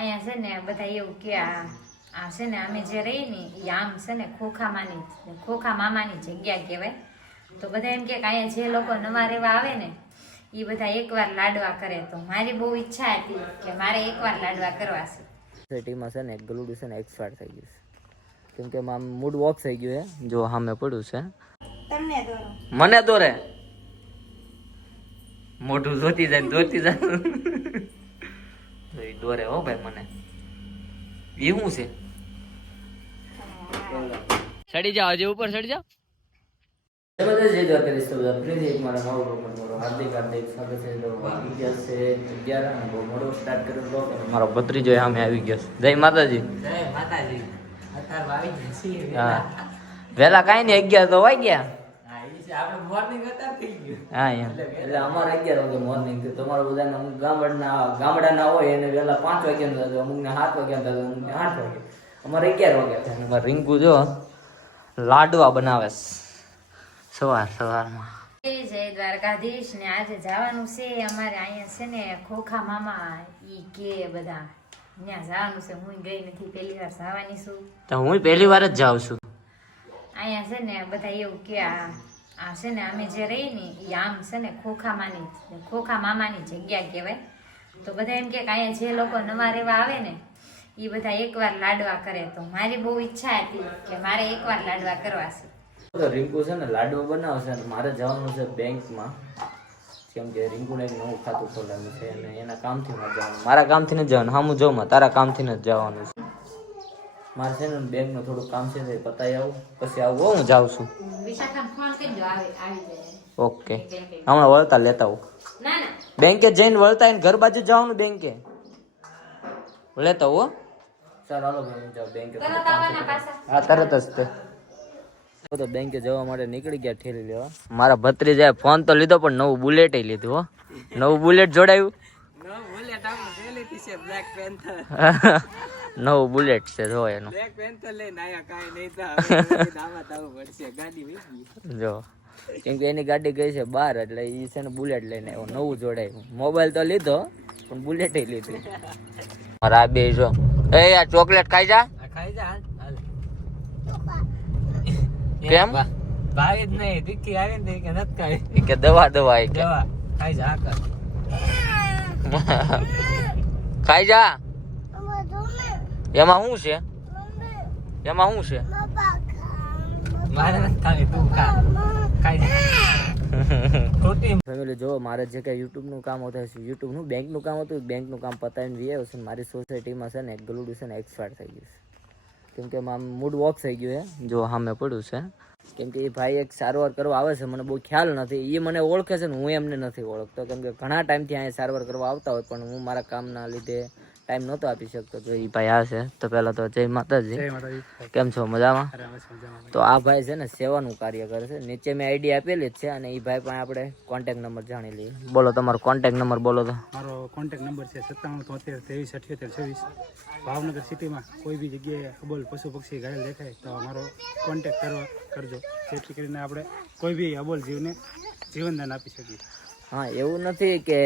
અહીંયા છે ને બધા એવું કે આ છે ને અમે જે રહી ને એ આમ છે ને ખોખા મામાની જગ્યા કહેવાય. તો બધા એમ કે અહીંયા જે લોકો નવા રહેવા આવે ને એ બધા એકવાર લાડવા કરે. તો મારી બહુ ઈચ્છા હતી કે મારે એકવાર લાડવા કરવા છે. સોસાયટીમાં છે ને એક ગલુડું છે ને એક્સપાયર થઈ ગયું છે, કેમ કે આમ મૂડ ઓફ થઈ ગયું છે. જો સામે પડ્યું છે. તમને દોરો મને દોરે મોઢું જોતી જાય દોરે હો ભાઈ મને. એ શું છે? ચડી જાઓ, હજી ઉપર ચડી જાઓ. મારો ભત્રીજો સામે આવી ગયો. જય માતાજી. વેલા કઈ નઈ 11 તો વાઈ ગયા. હા એટલે અમારે 11 વાગે મોર્નિંગ. તમારે બધા અમુક ગામડાના હોય એને વેલા 5 વાગ્યા, અમુક ને 7 વાગ્યા, અમુક ને 8 વાગે. અમારે 11 વાગ્યા. રીંકુ જો લાડવા બનાવે સવારમાં. જય દ્વારકાધીશ. ને આજે જવાનું છે અમારે અહીંયા છે ને ખોખા મામા ઈ કે બધા ત્યાં જવાનું છે. હું ગઈ નથી, પહેલી વાર જવાની છું. તો હું પહેલી વાર જ જાઉં છું. અહીંયા છે ને બધા એવું કે આ છે ને અમે જે રહી ને એ આમ છે ને ખોખા મામાની જગ્યા કહેવાય. તો બધા એમ કે અહીંયા જે લોકો નવા રહેવા આવે ને એ બધા એકવાર લાડવા કરે. તો મારી બહુ ઈચ્છા હતી કે મારે એકવાર લાડવા કરવા છે. રીંકુ છે ને લાડવા બનાવશે અને મારે જવાનું છે બેંકમાં, કેમ કે રીંકુને એક નવું ખાતું ખોલાવ્યું છે અને એના કામથી ન જવાનું. મારા કામથી ન જવાનું, હા હું જાઉં તારા કામથી ન જવાનું છે. મારે છે ને બેંકનું થોડું કામ છે, પતાવી આવું પછી આવું. હું જાઉં છું. ઓકે, હમણાં વળતા લેતા આવું. બેંકે જઈને વળતા એને ઘર બાજુ જવાનું, બેંકે લેતા હો. ચાલ હાલો બેંકે. હા તરત જ તો બેંકે જવા માટે નીકળી ગયા ઠેલી લેવા. મારા ભત્રીજાએ ફોન તો લીધો પણ નવું બુલેટ લીધું. હો, નવું બુલેટ જોડાયું. નવું બુલેટ છે જો એનું. જો કેમ કે એની ગાડી ગઈ છે બહાર એટલે એ છે ને બુલેટ લઈને આવ્યો. નવું જોડાયું. મોબાઈલ તો લીધો પણ બુલેટ લીધું. મારા બે જો એ આ ચોકલેટ ખાઈ જા. કેમ ભાઈ જ નહીં તીખી આવી ને કે નથી ખાઈ કે દવા કે ખાઈ જા ખાઈ જા. એમાં શું છે? એમાં શું છે? મારે નથી ખાવી, તું ખા. ખાઈ જા. ફેમિલી જો મારે જે કઈ યુટ્યુબ નું કામ હતું, યુટ્યુબ નું બેંક નું કામ હતું, બેંક નું કામ પતાવીને આવ્યો છે. મારી સોસાયટીમાં છે ને એક ગલુડું છે ને એક્સપાયર થઈ ગયું છે, કેમ કે આમ મૂડ ઓફ થઈ ગયું છે. જો સામે પડ્યું છે. કેમ કે એ ભાઈ એક સારવાર કરવા આવે છે, મને બહુ ખ્યાલ નથી. એ મને ઓળખે છે ને હું એમને નથી ઓળખતો, કેમ કે ઘણા ટાઈમથી અહીંયા સારવાર કરવા આવતા હોય પણ હું મારા કામના લીધે ટાઈમ નહોતો આપી શકતો. તો એ ભાઈ આવે છે. તો પહેલા તો જય માતાજી. કેમ છો? મજામાં? તો આ ભાઈ છે ને સેવાનું કાર્ય કરે છે. નીચે મેં આઈડી આપેલી જ છે અને એ ભાઈ પાસે આપણે કોન્ટેક્ટ નંબર જાણી લઈએ. બોલો તમારો કોન્ટેક્ટ નંબર બોલો. તો મારો કોન્ટેક્ટ નંબર છે 9773237826. ભાવનગર સિટીમાં કોઈ બી જગ્યાએ અબોલ પશુ પક્ષી ઘાયલ દેખાય તો મારો કોન્ટેક્ટ કરજો, જેથી કરીને આપણે કોઈ બી અબોલ જીવને જીવનદાન આપી શકીએ. હા, એવું નથી કે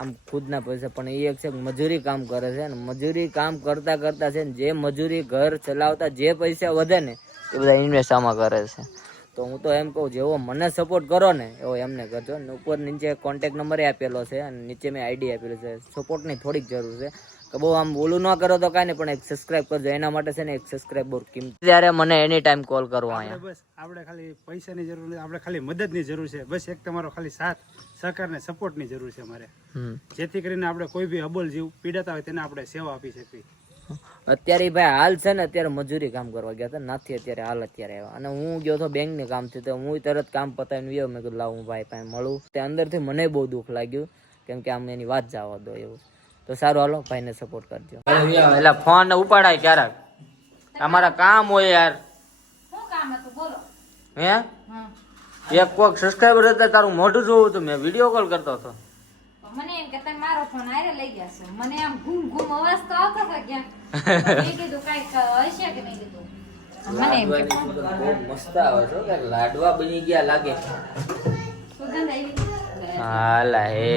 આમ ખુદના પૈસા, પણ એ એક છે મજૂરી કામ કરે છે ને મજૂરી કામ કરતા કરતા છે ને જે મજૂરી ઘર ચલાવતા જે પૈસા વધે ને એ બધા ઇન્વેસ્ટ આમાં કરે છે. તો હું તો એમ કહું જેવો મને સપોર્ટ કરો ને એવો એમને કરજો. ઉપર નીચે કોન્ટેક્ટ નંબર આપેલો છે અને નીચે મેં આઈડી આપેલું છે. સપોર્ટની થોડીક જરૂર છે કે બહુ આમ બોલું ન કરો તો કાંઈ નહીં, પણ એક સબસ્ક્રાઇબ કરજો. એના માટે છે ને એક સબસ્ક્રાઇબ બહુ કિંમતી. ત્યારે મને એની ટાઈમ કોલ કરવો અહીંયા. બસ આપણે ખાલી પૈસાની જરૂર નથી, આપણે ખાલી મદદની જરૂર છે. બસ એક તમારો ખાલી સાથ સહકાર ને સપોર્ટની જરૂર છે મારે, જેથી કરીને આપણે કોઈ બી અબોલ જીવ પીડાતા હોય તેને આપણે સેવા આપી શકીએ. અત્યારે ભાઈ હાલ છે ને અત્યારે મજૂરી કામ કરવા ગયા હતા, નથી અત્યારે હાલ અત્યારે આવ્યા. અને હું ગયો હતો બેંક ની કામ થી, તો હું તરત કામ પતાવીને ગયો. મેં કીધું લાવ હું ભાઈ પાસે મળું. તે અંદરથી મને બહુ દુઃખ લાગ્યું, કેમ કે આમ એની વાત જવા દો એવું. તો સારું હાલો ભાઈને સપોર્ટ કરજો. એટલે ફોન ઉપાડાય ક્યારેક, તમારા કામ હોય યાર. શું કામ હતું બોલો? હે એક કોક સબસ્ક્રાઇબર હતા તારું મોઢું જોવું હતું, મેં વિડીયો કોલ કરતો હતો. મને એમ કે તમે મારો ફોન આરે લઈ ગયા છો. મને આમ ઘૂમ ઘૂમ અવાજ તો આવતો હતો ક્યાં. મેં કીધું કઈક હશે કે મેં કીધું મને એમ કે બહુ મસ્ત આવે છે કે લાડવા બની ગયા લાગે. સુગંધ આવી. હાલા હે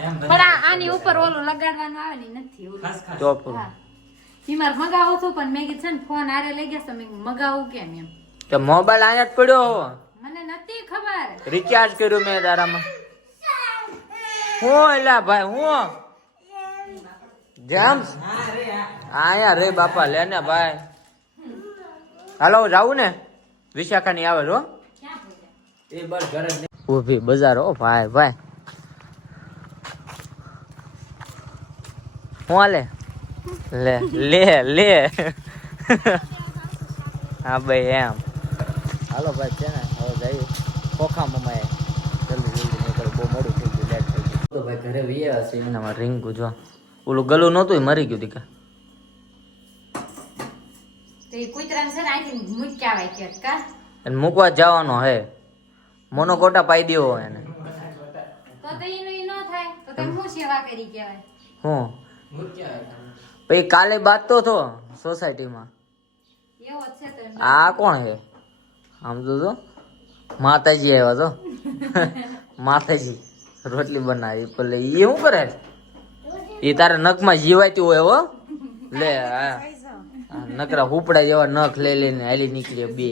પણ આની ઉપર ઓલું લગાડવાનું આવે ને ઈ નથી ઓલું. તો પૂરું. હા. ઈ મારે મગાવો હતો પણ મેં કીધું છે ને ફોન આરે લઈ ગયા તો મેં કીધું મગાવું કેમ એમ. તો મોબાઈલ અહીંયા જ પડ્યો મને નથી ખબર. રિચાર્જ કર્યું મેં તારામાં. હું એલા ભાઈ હું જેમ્સ આયા રે બાપા લે ને ભાઈ. હાલો જાવું ને વિશાખા ની આવે હો. એ બસ ઘરે ઊભી બજાર હો ભાઈ ભાઈ. હું હાલે લે લે લે હા ભાઈ એમ. હાલો ભાઈ છે ને હવે જઈએ ખોખા મમાએ જલ્દી જલ્દી નીકળ બહુ મોડું થઈ ગયું લેટ થઈ ગયું. તો ભાઈ ઘરે વિયા છે એનામાં રીંગું જો ઓલું ગલું નહોતું એ મરી ગયું દીકા. તો ઈ કૂતરાને છે ને આથી મૂક્યા હોય કે કા એને મૂકવા જવાનો હે મોનોકોટા પાઈ દેવો એને. તો એનું ઈ ન થાય તો તમે શું સેવા કરી કહેવાય. હું પછી કાલે બાદ તો થો સોસાયટીમાં. એવો જ છે તો એમ. આ કોણ હે આમ તો માતાજી આવ્યા તો માતાજી રોટલી બનાવી એટલે એ શું કરે એ તારે નખમાં જીવાતી હોય હો લે આ નકરા હુપડા જેવા નખ લઈ લઈને હાલી નીકળીએ બે.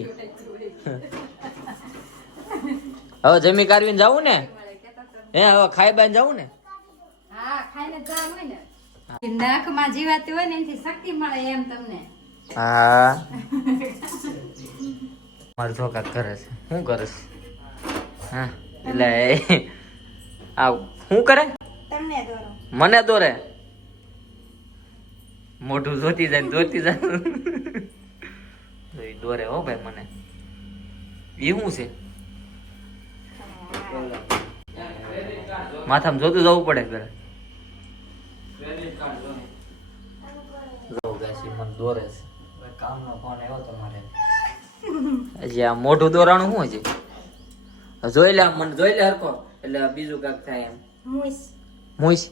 હવે જમી કારવીને જાવું ને હે હવે ખાઈ બાઈને જાવું ને. હા ખાઈને જવાનું હોય ને નાકમાં જીવાતી હોય ને એનાથી શક્તિ મળે એમ તમને. હા મારું છોકરા કરે છે શું કરે છે હા એટલે આ શું કરે મને દોરે મોઢું જોતી જાય દોરે હો ભાઈ મને. એ શું છે માથામાં જોતું જવું પડે ઘરે મને દોરે છે કામનો ફોન આવ્યો તમારે હજી આ મોઢું દોરાણું શું છે જોઈ લે મને જોઈ લે હરકો એટલે બીજું કાંક થાય એમ. મુઈસ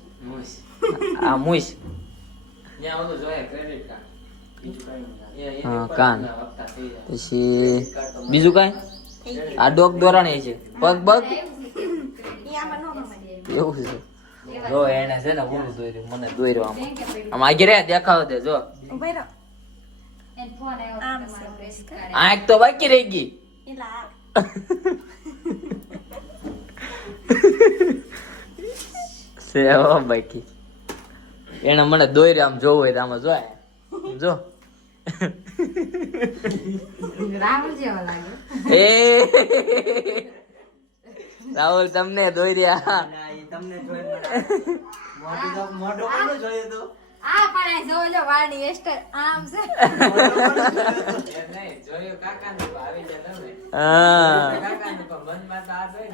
આ મુઈસ હા કાન પછી બીજું કાંઈ આ ડોક દોરાણી છે પગ બગ એવું છે. જો એને છે ને ઓલું દોર્યું મને દોર્યો આમ આગળ રે દેખાવ દે જો એને ફોન આવ્યો તો તમારો પ્રેસ કરે. આંખ તો બાકી રહી ગઈ સેવા બાકી એને મને દોર્યો આમ જોવું હોય તો આમાં જોય જો રાહુલ જેવો લાગે. એ રાહુલ તમને દોર્યા આ પણ આ જો લો વાળની હેરસ્ટાઈલ આમ છે. હા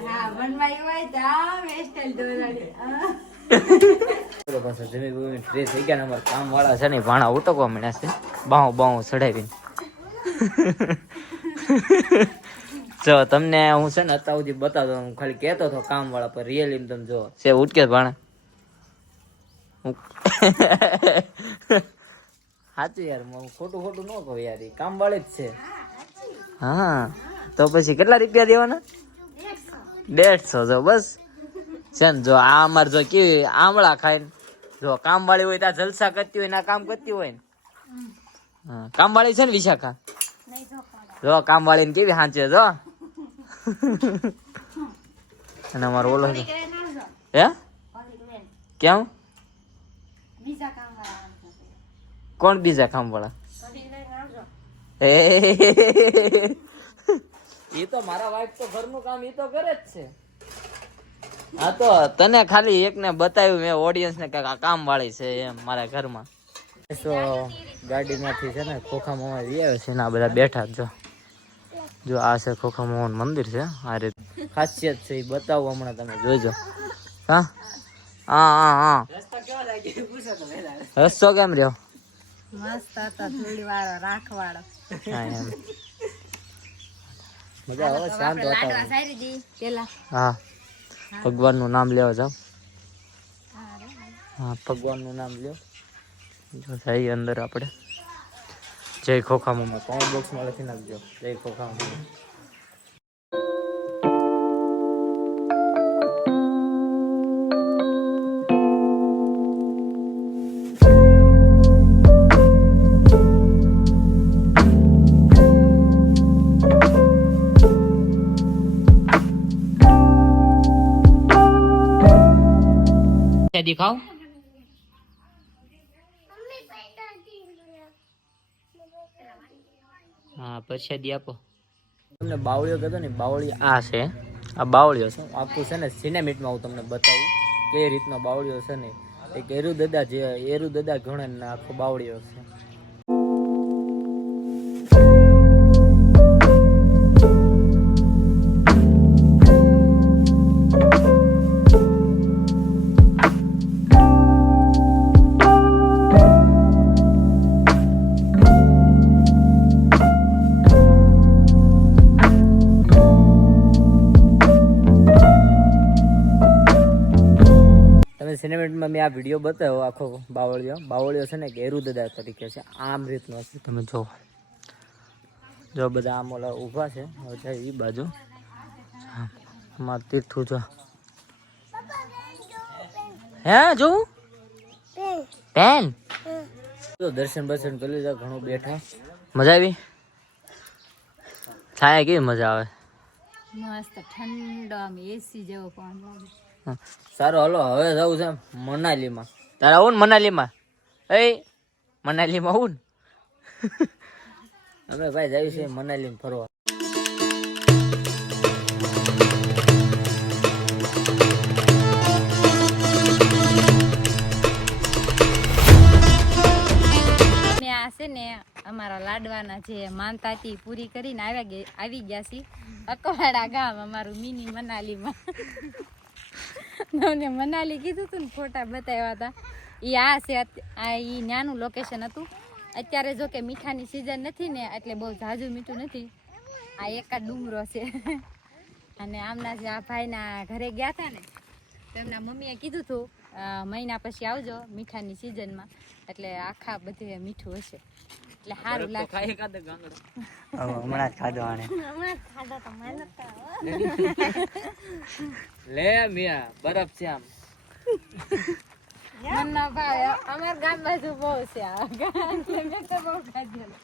હા બનવાઈ હોય તો આમ હેરસ્ટાઈલ દોરાડી. પાછા જમી બમી ફ્રેશ થઈ ગયા ને અમારા કામ વાળા છે ને ભાણા ઉટકવા મળ્યા છે બાઉ ચડાવીને. જો તમને હું છે ને અત્યાર સુધી બતાવતો હું ખાલી કહેતો હતો કામ વાળા પર રિયલી તમે જો છે ઉટકે ભાણા સાચું યાર ખોટું ન કહું યાર એ કામ વાળી જ છે. હા તો પછી કેટલા રૂપિયા દેવાના 150 જો બસ છે ને. જો આ અમારે જો કેવી આમળા ખાઈને જો કામ વાળી હોય ત્યાં જલસા કરતી હોય ના કામ કરતી હોય ને હા કામ વાળી છે ને વિશાખા જો કામ વાળી ને કેવી સાંચે જો અને અમારો ઓલો હે કેમ કોણ બીજા કામ વાળા એ તો મારા વાઈફ તો ઘરનું કામ એ તો કરે જ છે. હા તો તને ખાલી એકને બતાવ્યું મેં ઓડિયન્સ ને કે કામ વાળી છે એમ મારા ઘરમાં. તો ગાડીમાંથી છે ને ખોખા મોમાં આવે છે ને આ બધા બેઠા જો આ છે ખોખા મોહન મંદિર છે. આ રીતે ખાસિયત છે એ બતાવું હમણાં તમે જોજો. હા હા રસ્તો કેમ રહ્યો મસ્ત હતો થોડી વાળો રાખવાળો. હા એમ મજા આવે શાંત વાતાવરણ. હા ભગવાનનું નામ લેવા જાવ. હા ભગવાનનું નામ લ્યો જો જઈએ અંદર આપણે. જય ખોખા મમ્મા કોમેન્ટ બોક્સમાં લખી નાખજો જય ખોખા મમ્મા. પરસાદી ખાવ? હા પરસાદી આપો. તમને બાવળીઓ કહેતો ને, બાવળી આ છે, આ બાવળીઓ છે. આખું છે ને સિનેમેટમાં હું તમને બતાવું કઈ રીતનો બાવળીઓ છે ને. એક એરુ દાદા ઘણા આખો બાવળીઓ છે. સિનેમેટમાં મેં આ વિડીયો બતાવ્યો આખો બાવળીઓ છે ને કે એરુ દાદા તરીકે છે. આમ રીતનો છે, તમે જો બધા આમ ઓલા ઊભા છે. હવે એ બાજુ અમાર તીર્થું જો હે જોવું પેન તો દર્શન બર્શન કરી લીધા. ઘણું બેઠા, મજા આવી. છાયા કેવી મજા આવે, મસ્ત ઠંડો આમ એસી જેવો પવન લાગે. સારું હાલો હવે જવું છે મનાલીમાં. તારે આવું ને મનાલીમાં? મનાલીમાં આવું ને અમે ભાઈ જઈએ છીએ મનાલીમાં ફરવા. આ છે ને અમારા લાડવાના જે માનતા હતી પૂરી કરીને આવી ગયા છીએ અકવાડા ગામ, અમારું મિની મનાલીમાં. મને મનાલી કીધું હતું ને, ફોટા બતાવ્યા હતા. એ આ છે, આ એ નાનું લોકેશન હતું. અત્યારે જો કે મીઠાની સિઝન નથી ને એટલે બહુ ઝાઝું મીઠું નથી. આ એક જ ડુંગરો છે. અને આમના જે આ ભાઈના ઘરે ગયા હતા ને તો એમના મમ્મીએ કીધું હતું મહિના પછી આવજો મીઠાની સિઝનમાં, એટલે આખા બધે મીઠું હશે એટલે સારું લાગે. હમણાં જ ખાધો આને. લે મિયા બરફ છે આમ. મનના ભાઈ અમાર ગામ બાજુ બહુ છે આ. મેં તો બહુ ખાધેલું.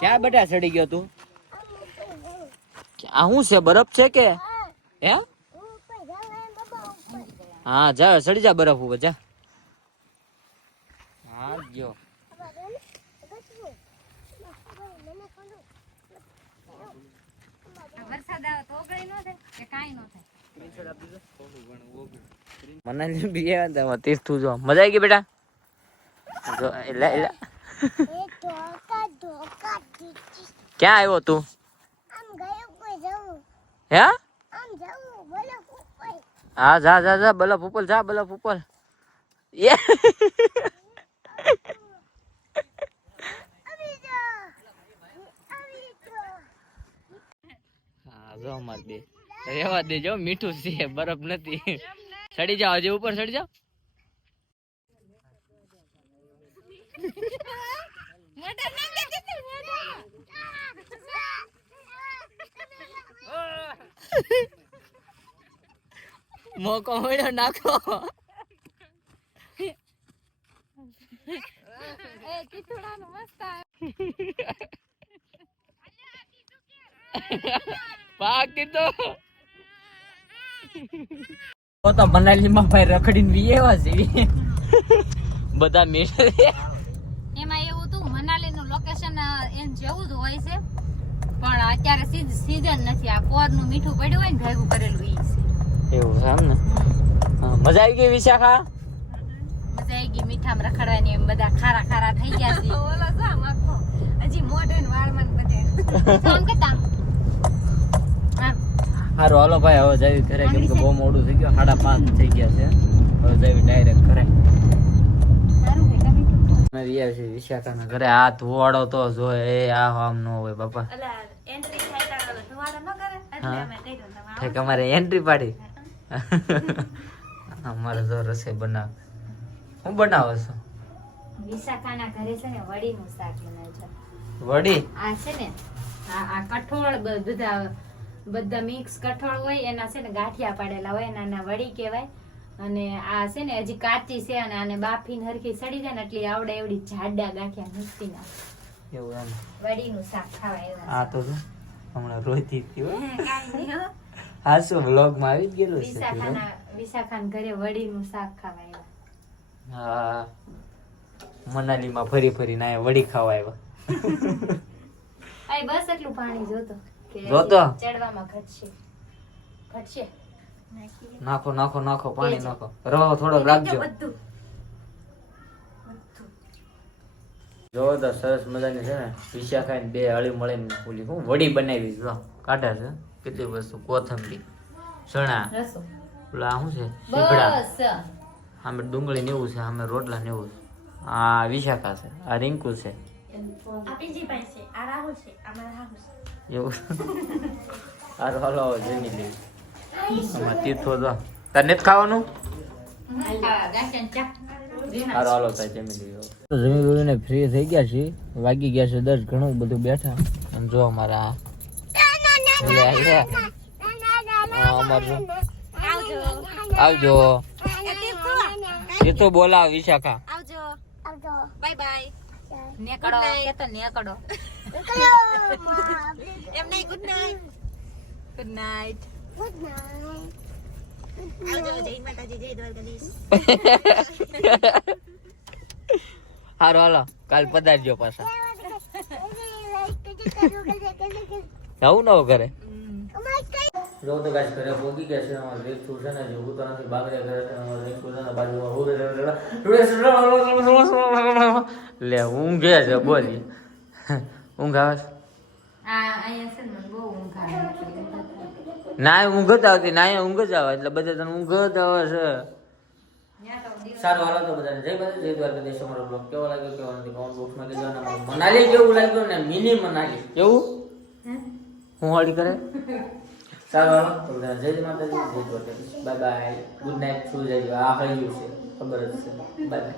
ક્યાં બેટા ચડી ગયો તું? આ શું છે, બરફ છે કે હે? હા જા ચડી જા બરફ ઉપર જા. હા ગયો. વરસાદ આવે તો ઓગળી નો થાય કે કાંઈ નો થાય. મનાલી બી આવ્યા તીર્થું જો મજા આવી ગઈ બેટા. જો એલા ક્યાં આવ્યો તું? હે હા જા જા જા બલફ ઉપર જા, બલફ ઉપર. હા જો અમાર બે રેવા દેજો, મીઠું છે બરફ નથી. ચડી જાઓ હજી ઉપર, ચડી જાઓ. મોકો મળ્યો નાખો. તો મનાલી માં ભાઈ રખડીને વી એવા છે બધા મીઠ. એમાં એવું હતું મનાલી નું લોકેશન એમ જેવું જ હોય છે, પણ અત્યારે સીઝન નથી. આ પોર નું મીઠું પડ્યું હોય ને ભેગું કરેલું ઈ છે. એવું છે એમ ને. મજા આવી ગઈ વિશાખા? મજા આવી ગઈ મીઠામાં રખડવાની. એમ બધા ખારા ખારા થઈ ગયા છે. ઓલો સામ આખો હજી મોઢે ને વાળમાં બધે કામ કરતા. હારું હાલો ભાઈ હવે જઈએ ઘરે, કેમ કે બહુ મોડું થઈ ગયું, 5:30 થઈ ગયા છે. હવે જઈએ ડાયરેક્ટ ઘરે. અમે રહ્યા છીએ વિશાખાના ઘરે. આ ધુવાડો તો જોય એ આ આમ ન હોય બાપા. ઠીક અમારે એન્ટ્રી પાડી. અમારે જો રસોઈ બનાવ. હું બનાવો છો? વિશાખાના ઘરે છે ને વડીનું શાક બનાવે છે. વડી? આ છે ને આ કઠોળ બધા મિક્સ કઠોળ હોય એના છે ને ગાંઠિયા પાડેલા હોય, એના વડી કહેવાય. અને આ છે ને હજી કાચી છે અને આને બાફીને હરખી સડી જાય ને એટલે આવડે એવડી જાડા ગાંઠિયા મૂકી નાખે. એવું એમ? વડીનું શાક ખાવાય. આ તો હમણાં રોતી હતી. હા શું વ્લોગમાં આવી જ ગયેલું છે વિશાખાના ઘરે વડીનું શાક ખાવા આવ્યા. હા મનાલીમાં ફરી ફરીને આયા વડી ખાવા આવ્યા. આય બસ એટલું પાણી જોતો કે જોતો? ચડવામાં ઘટશે. નાખો નાખો નાખો પાણી નાખો. રવો થોડોક રાખજો. બધું જો તો સરસ મજાની છે ને વિશાખાને બે હળી મળીને ઓલી હું વડી બનાવી જો કાઢા છે કેટલી વસ્તુ કોથંબરી ચણા રસો ઓલા શું છે સીપડા બસ આમે ડુંગળી ને એવું છે આમે રોટલા ને એવું છે. આ વિશાખા છે આ રિંકુ છે એવું હારું હાલો જમી લેવી આમાં તીર્થો જો તાર નથી ખાવાનું ગાંઠિયાનું ચાક. હારો હાલો તાર જમી લેવી જમી લેવીને ફ્રી થઈ ગયા છીએ વાગી ગયા છે 10 ઘણું બધું બેઠા અને જો અમારા આવજો એ તો બોલાવ વિશાખા આવજો બાય બાય નેકડો કે તો નેકડો એમ નહીં ગુડ નાઈટ આવજો જય માતાજી જય દ્વારકાધીશ. હારો હાલો કાલ પધારજો પાછા આવું ન કરે જો તો ગાઈસ ઘરે પોગી ગયા છે અમાર રેતુ છે ને જે ઉતો નથી બાગડે કરે છે અમાર રેતુ છે ને બાજુમાં લે ઊંઘે છે બોલી ઊંઘ આવે છે અહીંયા છે ને બહુ ઊંઘ આવે ના ઊંઘ જ આવતી ના ઊંઘ જ આવે એટલે બધા તને ઊંઘ જ આવે છે સારું હાલો તો બધાને જય માતા જય દ્વારકાધીશ. અમારો બ્લોગ કેવો લાગ્યો કેવો નથી કોમેન્ટ બોક્સમાં કહેજો અને મનાલી કેવું લાગ્યું ને મિની મનાલી કેવું હું હોળી કરે સારું હાલો તો બધાને જય માતાજી જય Dwarkadhish bye bye good night સુઈ જજો આ હળિયું છે ખબર જ છે બાય બાય.